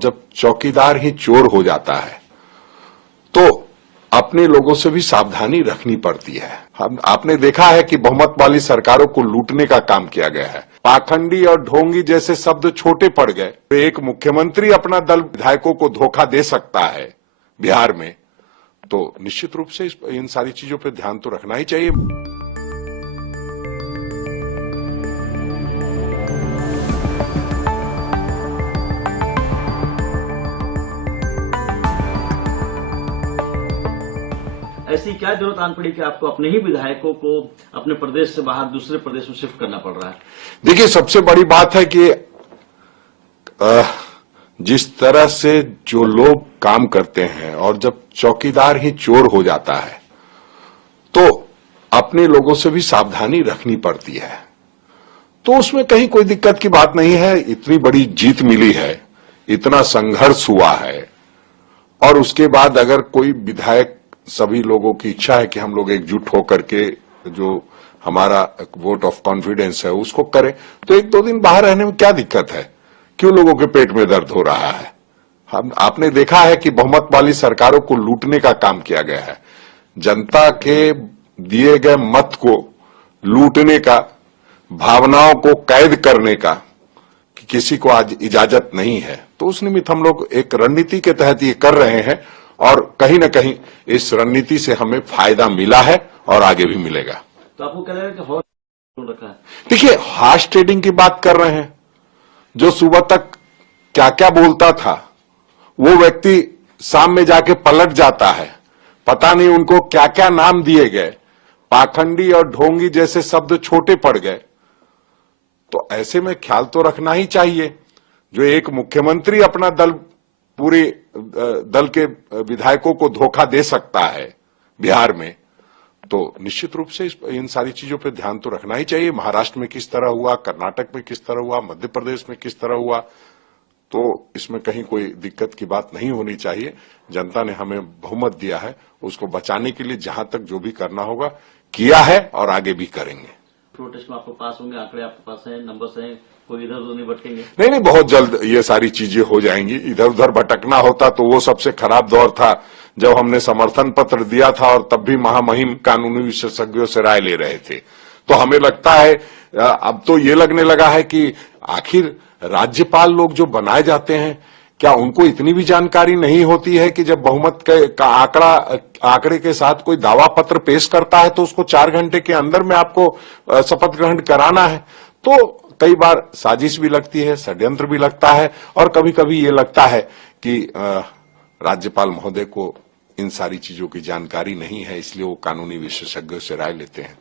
जब चौकीदार ही चोर हो जाता है तो अपने लोगों से भी सावधानी रखनी पड़ती है। आपने देखा है कि बहुमत वाली सरकारों को लूटने का काम किया गया है। पाखंडी और ढोंगी जैसे शब्द छोटे पड़ गए। तो एक मुख्यमंत्री अपना दल विधायकों को धोखा दे सकता है बिहार में, तो निश्चित रूप से इन सारी चीजों पर ध्यान तो रखना ही चाहिए। ऐसी क्या जरूरत आन पड़ी कि आपको अपने ही विधायकों को अपने प्रदेश से बाहर दूसरे प्रदेश में शिफ्ट करना पड़ रहा है? देखिए, सबसे बड़ी बात है कि जिस तरह से जो लोग काम करते हैं और जब चौकीदार ही चोर हो जाता है तो अपने लोगों से भी सावधानी रखनी पड़ती है। तो उसमें कहीं कोई दिक्कत की बात नहीं है। इतनी बड़ी जीत मिली है, इतना संघर्ष हुआ है, और उसके बाद अगर कोई विधायक, सभी लोगों की इच्छा है कि हम लोग एकजुट होकर के जो हमारा वोट ऑफ कॉन्फिडेंस है उसको करें, तो एक दो दिन बाहर रहने में क्या दिक्कत है? क्यों लोगों के पेट में दर्द हो रहा है? आपने देखा है कि बहुमत वाली सरकारों को लूटने का काम किया गया है। जनता के दिए गए मत को लूटने का, भावनाओं को कैद करने का कि किसी को आज इजाजत नहीं है। तो उस निमित्त हम लोग एक रणनीति के तहत ये कर रहे हैं और कहीं न कहीं इस रणनीति से हमें फायदा मिला है और आगे भी मिलेगा। तो आपको कह रहे हैं कि हॉर्स रखा है? देखिए, हॉर्स ट्रेडिंग की बात कर रहे हैं। जो सुबह तक क्या क्या बोलता था वो व्यक्ति शाम में जाके पलट जाता है। पता नहीं उनको क्या क्या नाम दिए गए। पाखंडी और ढोंगी जैसे शब्द छोटे पड़ गए। तो ऐसे में ख्याल तो रखना ही चाहिए। जो एक मुख्यमंत्री अपना पूरे दल के विधायकों को धोखा दे सकता है बिहार में, तो निश्चित रूप से इन सारी चीजों पर ध्यान तो रखना ही चाहिए। महाराष्ट्र में किस तरह हुआ, कर्नाटक में किस तरह हुआ, मध्य प्रदेश में किस तरह हुआ, तो इसमें कहीं कोई दिक्कत की बात नहीं होनी चाहिए। जनता ने हमें बहुमत दिया है, उसको बचाने के लिए जहां तक जो भी करना होगा किया है और आगे भी करेंगे। प्रोटेस्ट में आपके पास होंगे, आंकड़े आपके पास हैं, नंबर्स हैं, कोई इधर उधर नहीं भटकेंगे? नहीं, बहुत जल्द ये सारी चीजें हो जाएंगी। इधर उधर भटकना होता तो वो सबसे खराब दौर था जब हमने समर्थन पत्र दिया था और तब भी महामहिम कानूनी विशेषज्ञों से राय ले रहे थे। तो हमें लगता है, अब तो ये लगने लगा है कि आखिर राज्यपाल लोग जो बनाए जाते हैं, क्या उनको इतनी भी जानकारी नहीं होती है कि जब बहुमत का आंकड़े के साथ कोई दावा पत्र पेश करता है तो उसको 4 घंटे के अंदर में आपको शपथ ग्रहण कराना है। तो कई बार साजिश भी लगती है, षड्यंत्र भी लगता है, और कभी कभी ये लगता है कि राज्यपाल महोदय को इन सारी चीजों की जानकारी नहीं है, इसलिए वो कानूनी विशेषज्ञों से राय लेते हैं।